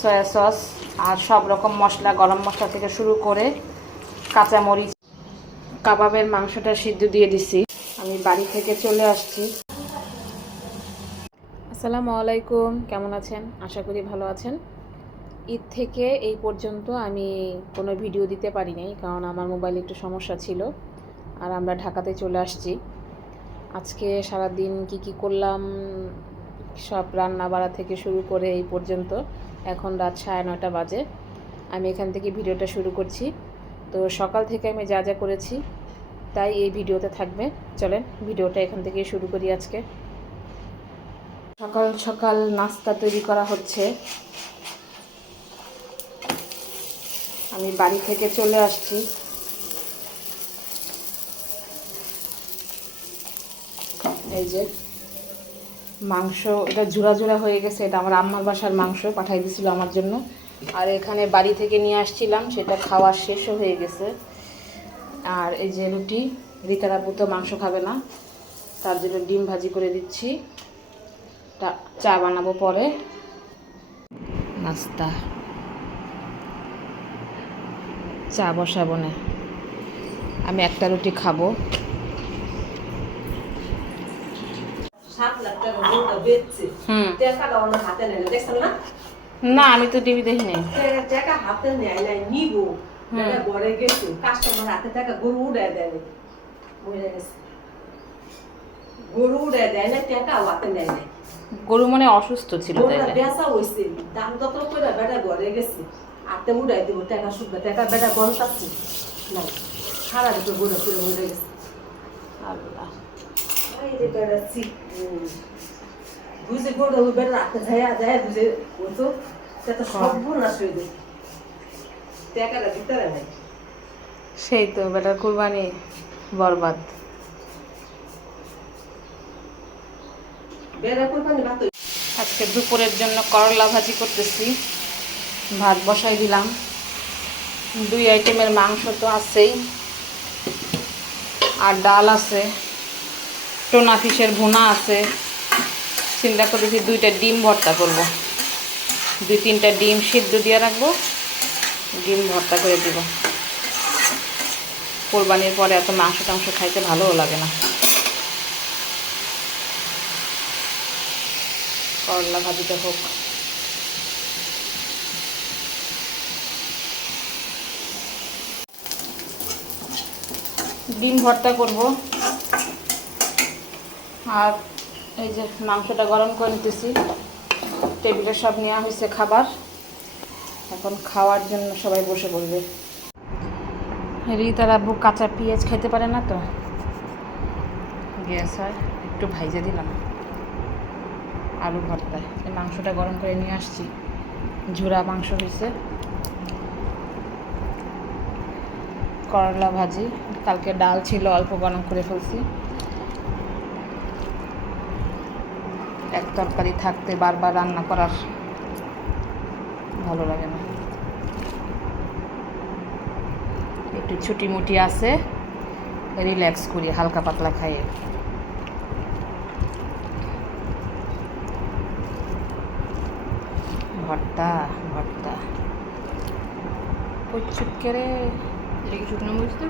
Soya sauce আর সব রকম মশলা, গরম মশলা থেকে শুরু করে কাঁচামরিচ। কাবাবের মাংসটা সিদ্ধ দিয়ে দিছি। আমি বাড়ি থেকে চলে আসছি। আসসালামু আলাইকুম, কেমন আছেন? আশা করি ভালো আছেন। ঈদ থেকে এই পর্যন্ত আমি কোনো ভিডিও দিতে পারি নাই, কারণ আমার মোবাইলে একটু সমস্যা ছিল। আর আমরা ঢাকাতে চলে আসছি। আজকে সারাদিন কি করলাম সব রান্না বাড়া থেকে শুরু করে এই পর্যন্ত, এখন রাত 9:30 বাজে। আমি এখান থেকে ভিডিওটা শুরু করছি। তো সকাল থেকে আমি যা যা করেছি তাই এই ভিডিওতে থাকবে। চলেন ভিডিওটা এখান থেকেই শুরু করি। আজকে সকাল সকাল নাস্তা তৈরি করা হচ্ছে। আমি বাড়ি থেকে চলে আসছি। এই যে মাংস, এটা জোড়া জোড়া হয়ে গেছে। এটা আমার আম্মার বাসার মাংস পাঠাই দিয়েছিল আমার জন্য। আর এখানে বাড়ি থেকে নিয়ে আসছিলাম, সেটা খাওয়া শেষও হয়ে গেছে। আর এই যে রুটি, রিতার আপু তো মাংস খাবে না, তার জন্য ডিম ভাজি করে দিচ্ছি। চা বানাবো পরে। নাস্তা চা বসাবো না, আমি একটা রুটি খাবো। না আমি তো টিভি দেখি নাই। টাকা হাতে নেয় নাই, নিব ঘরে গেছে কাস্টমার হাতে টাকা গরু উড়ায় দেয়, গরু উড়ায় দেয় না, টাকা হাতে নেয় নাই। গরু মনে অসুস্থ ছিল, বেচা হয়েছে, দাম যত করে বেটা ঘরে গেছে হাতে উড়াই দিব টাকা, শুধু টাকা বেটা গরম থাকছে না, সারা দিতে গরু ফিরে উড়ে গেছে। আল্লাহ, বুঝে গরু বেটা হাতে যায় যায়, বুঝে তো সর্বনাশ হয়ে যায়, টাকাটা দিতে নাই। সেই তো বেটার কুরবানি বরবাদ। আজকে দুপুরের জন্য করলা ভাজি করতেছি। ভাত বসাই দিলাম। 2 আইটেমের মাংস তো আছেই, আর ডাল আছে, টোনা ফিশের ভুনা আছে। চিন্তা করতেছি 2টা ডিম ভর্তা করব। 2-3টা ডিম সিদ্ধ দিয়ে রাখবো, ডিম ভর্তা করে দিব। কোরবানির পরে এত মাংস টাংস খাইতে ভালোও লাগে না। করলা ভাজিটা হোক। ডিম ভর্তা করব। আর এই যে মাংসটা গরম করে নিতেছি। টেবিলে সব নেওয়া হয়েছে খাবার, এখন খাওয়ার জন্য সবাই বসে পড়বে। রিতার আব্বু কাঁচা পেঁয়াজ খেতে পারে না, তো গ্যাস হয়, একটু ভাইজে দিলাম। আলু ভর্তা, এই মাংসটা গরম করে নিয়ে আসছি। ঝুরা মাংস হয়েছে। করলা ভাজি, কালকে ডাল ছিল অল্প গরম করে ফেলছি। এক তরকারি থাকতে বারবার রান্না করার ভালো লাগে না। একটু ছুটি মুটি আছে, রিল্যাক্স করি হালকা পাতলা খাইয়ে। ভর্তা ভর্তা চুটকে শুকনো মরিচ তো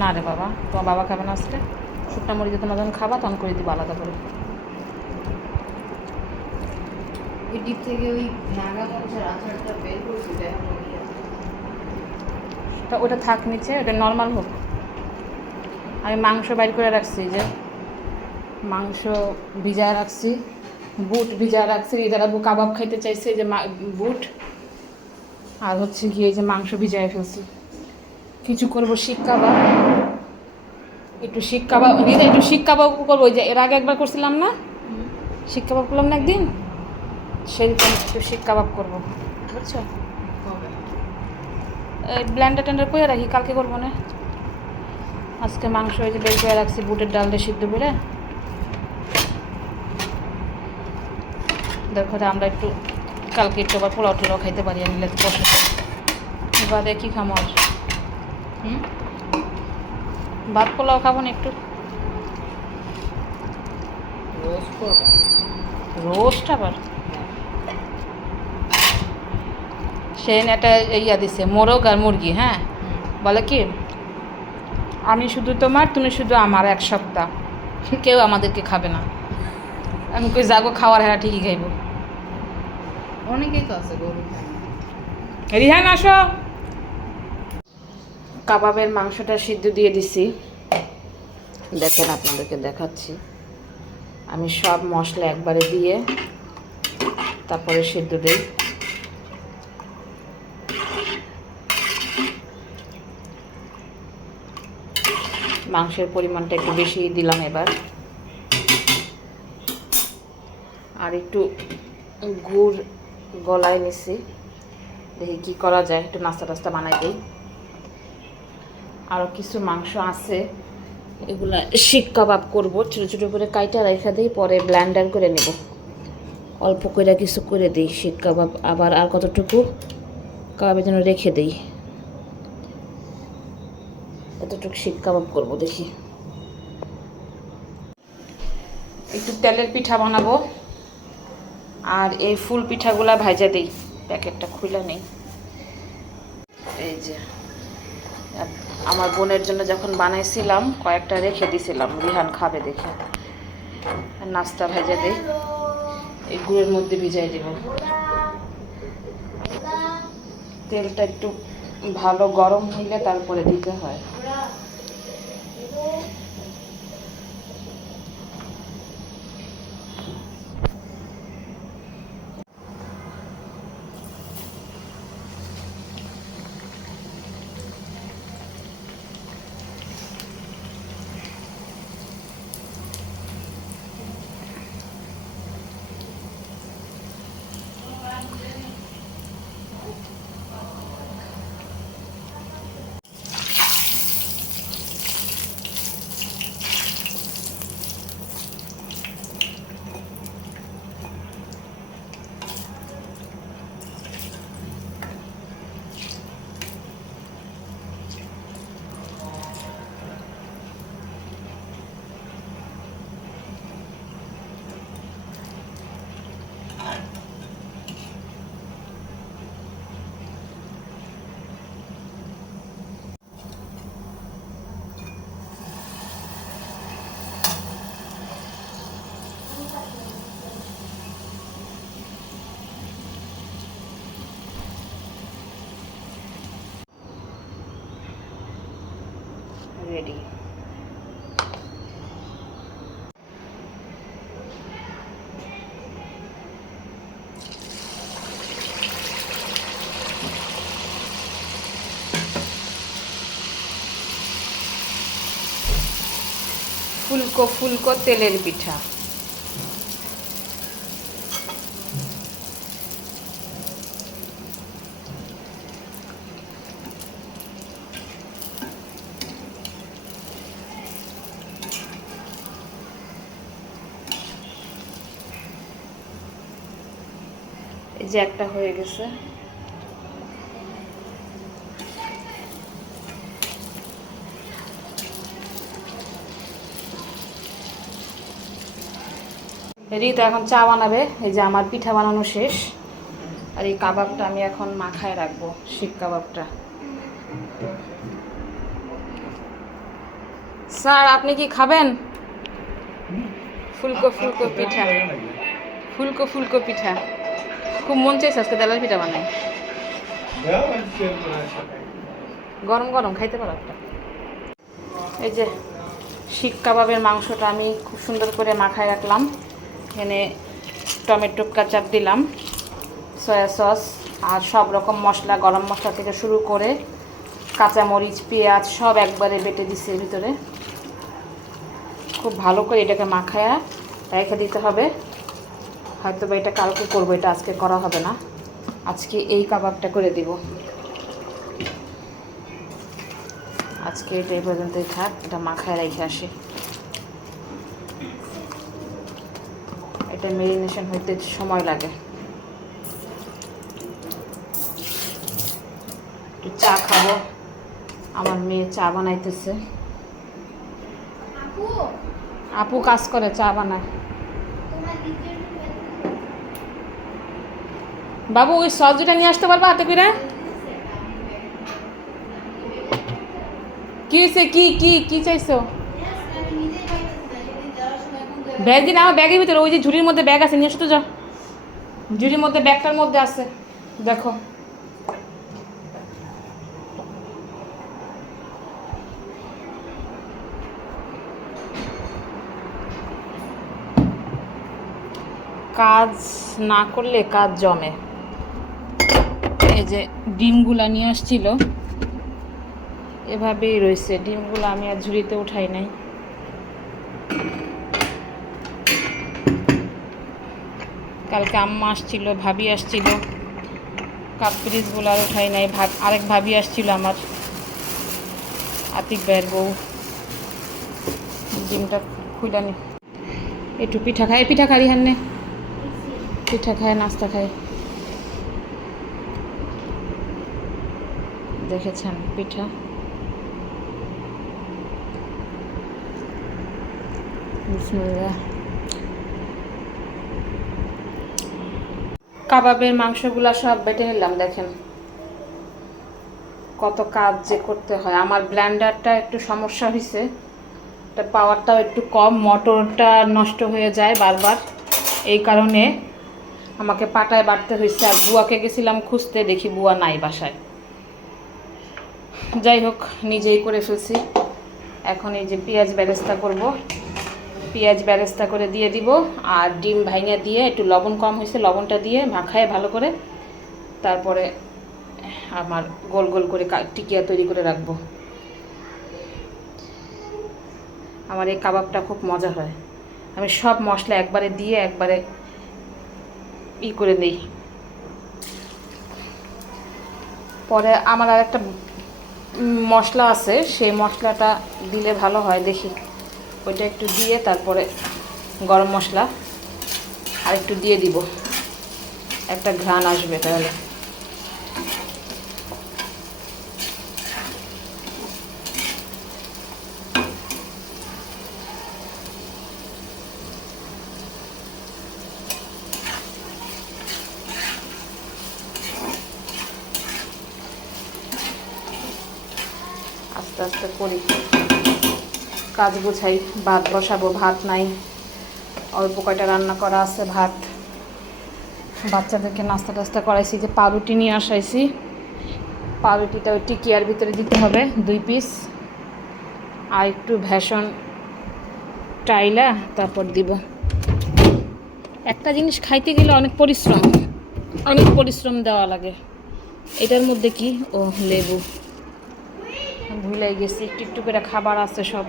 না রে বাবা, তোমার বাবা খাবে না আজকে। শুকনো মরিচ তোমার যখন খাবা তখন করে দিব আলাদা করে। এদিক থেকে ওই নাগা মরিচের আচারটা বের করছি, তা ওটা থাক নিচে, ওটা নর্মাল হোক। আমি মাংস বাইর করে রাখছি, যে মাংস ভিজায় রাখছি, বুট ভিজায় রাখছি। এরা কাবাব খাইতে চাইছে, যে বুট আর হচ্ছে গিয়ে যে মাংস ভিজায় ফেলছি। কিছু করবো শিক কাবাব, একটু শিক কাবাব, একটু শিক কাবাব করবো। ওই যে এর আগে একবার করছিলাম না, শিক কাবাব করলাম না একদিন, সেরকম একটু শিক কাবাব করবো, বুঝছো? এই ব্ল্যান্ডার ট্যান্ডার করে রাখি, কালকে করবো না। আজকে মাংস এই যে বের করে রাখছি, বুটের ডালটা সিদ্ধ করে। দেখো আমরা একটু কালকে একটু আবার পোলাও টোলাও খাইতে পারি, নিলে বসে বাদে কী খামো আর। ভাত পোলাও খাবো না একটু, রোস্ট আবার সে একটা ইয়া দিছে মোরগ আর মুরগি, হ্যাঁ, বলে কি আমি শুধু তোমার, তুমি শুধু আমার, 1 সপ্তাহ কেউ আমাদেরকে খাবে না। আমি কই যাগো খাওয়ার, হ্যাঁ ঠিকই খাইব। অনেকেই তো আছে গরু খায় না। রিহান আসো। কাবাবের মাংসটা সিদ্ধ দিয়ে দিছি, দেখেন আপনাদেরকে দেখাচ্ছি। আমি সব মশলা একবারে দিয়ে তারপরে সিদ্ধ দিই। মাংসের পরিমাণটা একটু বেশি দিলাম এবার। আর একটু গুড় গলায় নিছি, দেখি কি করা যায়, একটু নাস্তা টাস্তা বানাই দিই। আরও কিছু মাংস আছে, এগুলা শিক কাবাব করবো, ছোটো ছোটো করে কাইটা রেখে দিই, পরে ব্লেন্ডার করে নেব। অল্প করে কিছু করে দিই শিক কাবাব, আবার আর কতটুকু কাবাবের জন্য রেখে দিই। এতটুকু শিক কাবাব করবো, দেখি। একটু তেলের পিঠা বানাবো, আর এই ফুল পিঠাগুলা ভাজা দিই, প্যাকেটটা খুলে নেই। এই যে আমার বোনের জন্য যখন বানাইছিলাম কয়েকটা রেখে দিছিলাম, রিহান খাবে দেখে। নাস্তা ভেজে দিই, এই গুড়ের মধ্যে ভিজাই দেব। তেলটা একটু ভালো গরম হইলে তারপরে দিতে হয়। রেডি। ফুলকো ফুলকো তেলের পিঠা। এই যে একটা হয়ে গেছে। রিতা এখন চা বানাবে। এই যে আমার পিঠা বানানো শেষ, আর এই কাবাবটা আমি এখন মাখায় রাখবো, শিক কাবাবটা। স্যার আপনি কি খাবেন? ফুলকো ফুলকো পিঠা, ফুলকো ফুলকো পিঠা। খুব মন চাইছে আজকে তেলের পিঠা বানাই, গরম গরম খাইতে পারো একটা। এই যে শিক কাবাবের মাংসটা আমি খুব সুন্দর করে মাখায় রাখলাম। এখানে টমেটো কাচাপ দিলাম, সয়া সস আর সব রকম মশলা, গরম মশলা থেকে শুরু করে কাঁচামরিচ, পেঁয়াজ সব একবারে বেটে দিছি এর ভিতরে। খুব ভালো করে এটাকে মাখায়া রেখে দিতে হবে। হয়তো বা এটা কালকে করবো, এটা আজকে করা হবে না। আজকে এই কাবাবটা করে দিব। আজকে এটা এই পর্যন্তই থাক, এটা মাখায় রেখে আসি। এটা মেরিনেশন হইতে সময় লাগে। একটু চা খাবো, আমার মেয়ে চা বানাইতেছে। আপু কাজ করে, চা বানায়। বাবু ওই সস দুটা নিয়ে আসতে পারবা হাতে করে? কি হয়েছে? কি কি কি চাইছো? ব্যাগ দিন, আমার ব্যাগের ভিতরে ওই যে ঝুড়ির মধ্যে ব্যাগ আছে, নিয়ে এসো তো যাও। ঝুড়ির মধ্যে ব্যাগটার মধ্যে আছে, দেখো। কাজ না করলে কাজ জমে। এই যে ডিমগুলা নিয়ে আসছিল, এভাবেই রয়েছে ডিমগুলো, আমি আর ঝুড়িতে উঠাই নাই। কালকে আম্মা আসছিল, ভাবি আসছিল, কাপ পিরিজগুলো আর উঠাই নাই। আরেক ভাবি আসছিল আমার, আতিক ভাইয়ের বউ। ডিমটা খুলে নি, একটু পিঠা খায়, পিঠা খাই হান্নে, পিঠা খায়, নাস্তা খায়। দেখেছেন পিঠা? বিসমিল্লাহ। কাবাবের মাংসগুলা সব বেটে নিলাম, দেখেন কত কাজ যে করতে হয়। আমার ব্লেন্ডারটা একটু সমস্যা হয়েছে, এটা পাওয়ারটাও একটু কম, মোটরটা নষ্ট হয়ে যায় বারবার, এই কারণে আমাকে পাটায় বাটতে হয়েছে। আর বুয়াকে গেছিলাম খুঁজতে, দেখি বুয়া নাই বাসায়। যাই হোক, নিজেই করে ফেলছি। এখন এই যে পেঁয়াজ বেরেস্তা করব, পেঁয়াজ বেরেস্তা করে দিয়ে দিব, আর ডিম ভাঙিয়ে দিয়ে, একটু লবণ কম হয়েছে, লবণটা দিয়ে মাখায় ভালো করে, তারপরে আমার গোল গোল করে টিকিয়া তৈরি করে রাখবো। আমার এই কাবাবটা খুব মজা হয়। আমি সব মশলা একবারে দিয়ে একবারে করে দিই। পরে আমার আর একটা মশলা আছে, সেই মশলাটা দিলে ভালো হয় দেখি, ওইটা একটু দিয়ে তারপরে গরম মশলা আর একটু দিয়ে দিব, একটা ঘ্রাণ আসবে তাহলে। আস্তে আস্তে করি, কাজ গোছাই। ভাত বসাবো, ভাত নাই, অল্প কয়টা রান্না করা আছে ভাত। বাচ্চাদেরকে নাস্তা টাস্তা করাইছি, যে পাউরুটি নিয়ে আসাইছি, পাউরুটিটা ওই টিকিয়ার ভিতরে দিতে হবে 2 পিস, আর একটু ভেষণ টাইলা তারপর দিব। একটা জিনিস খাইতে গেলে অনেক পরিশ্রম দেওয়া লাগে। এটার মধ্যে কি, ও লেবু, ভুলাই গেছি। একটু একটু করে খাবার আছে সব,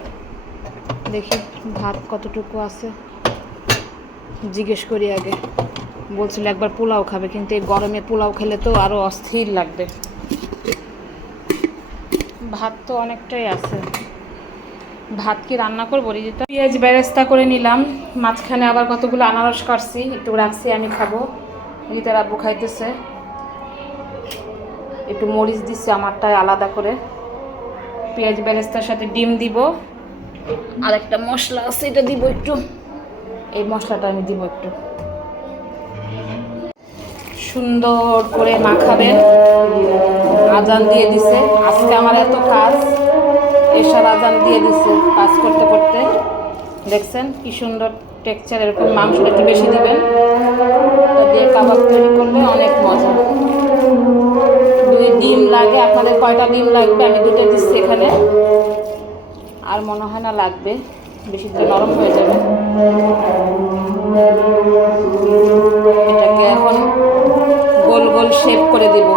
দেখি ভাত কতটুকু আছে জিজ্ঞেস করি আগে। বলছিল একবার পোলাও খাবে, কিন্তু এই গরমে পোলাও খেলে তো আরও অস্থির লাগবে। ভাত তো অনেকটাই আছে, ভাত কি রান্না করবো? রিজিতা, পেঁয়াজ বেরেস্তা করে নিলাম, মাঝখানে আবার কতগুলো আনারস কাটছি, একটু রাখছি, আমি খাবো। রিতার আব্বু খাইতেছে, একটু মরিচ দিচ্ছে আমারটায় আলাদা করে। পেঁয়াজ বেরেস্তার সাথে ডিম দিব, আর একটা মশলা আছে এটা দিব একটু, এই মশলাটা আমি দিব একটু। সুন্দর করে মাখাবে। আজান দিয়ে দিছে, আজকে আমার এত কাজ, এশার আজান দিয়ে দিছে কাজ করতে করতে। দেখছেন কি সুন্দর টেক্সচার, এরকম মাংসটা একটু বেশি দিবেন, এটা দিয়ে কাবাব তৈরি করলে অনেক মজা। 2 ডিম লাগে, আপনাদের কয়টা ডিম লাগবে? আমি 2টা দিচ্ছি এখানে, আর মনে হয় না লাগবে, বেশি দিলে নরম হয়ে যাবে। এটাকে এখন গোল গোল শেপ করে দিব।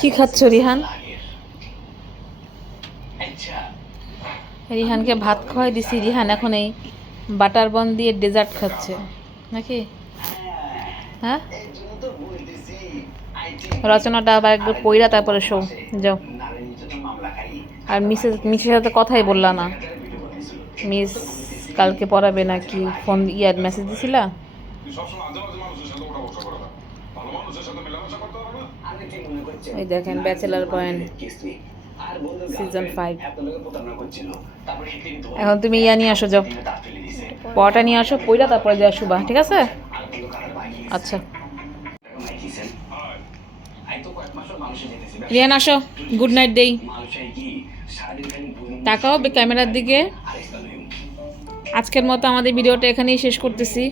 কি খাচ্ছ রিহান? রিহানকে ভাত খাওয়াই দিছি, রিহান এখন এই বাটার বন দিয়ে ডেজার্ট খাচ্ছে নাকি? হ্যাঁ, রচনাটা আবার একবার পইরা তারপরে শো যাও। আর মিসের সাথে কথাই বললা না। মিস কালকে পড়াবে নাকি? ফোন মেসেজ দিছিলা? এই দেখেন ব্যাচেলার পয়েন্ট সিজন 5। এখন তুমি নিয়ে আসো, যাও পড়াটা নিয়ে আসো, পইরা তারপরে যা শুবা, ঠিক আছে? আচ্ছা রিয়ান আসো, গুড নাইট দেই। তাকাও ক্যামেরার দিকে। আজকের মতো আমাদের ভিডিওটা এখানেই শেষ করতেছি।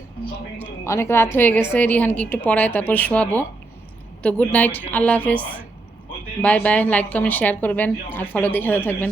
অনেক রাত হয়ে গেছে, রিহানকে একটু পড়ায় তারপর শোয়াবো। তো গুড নাইট, আল্লাহ হাফেজ, bye bye. Like comment share করবেন আর ফলো দিয়ে সাথে থাকবেন।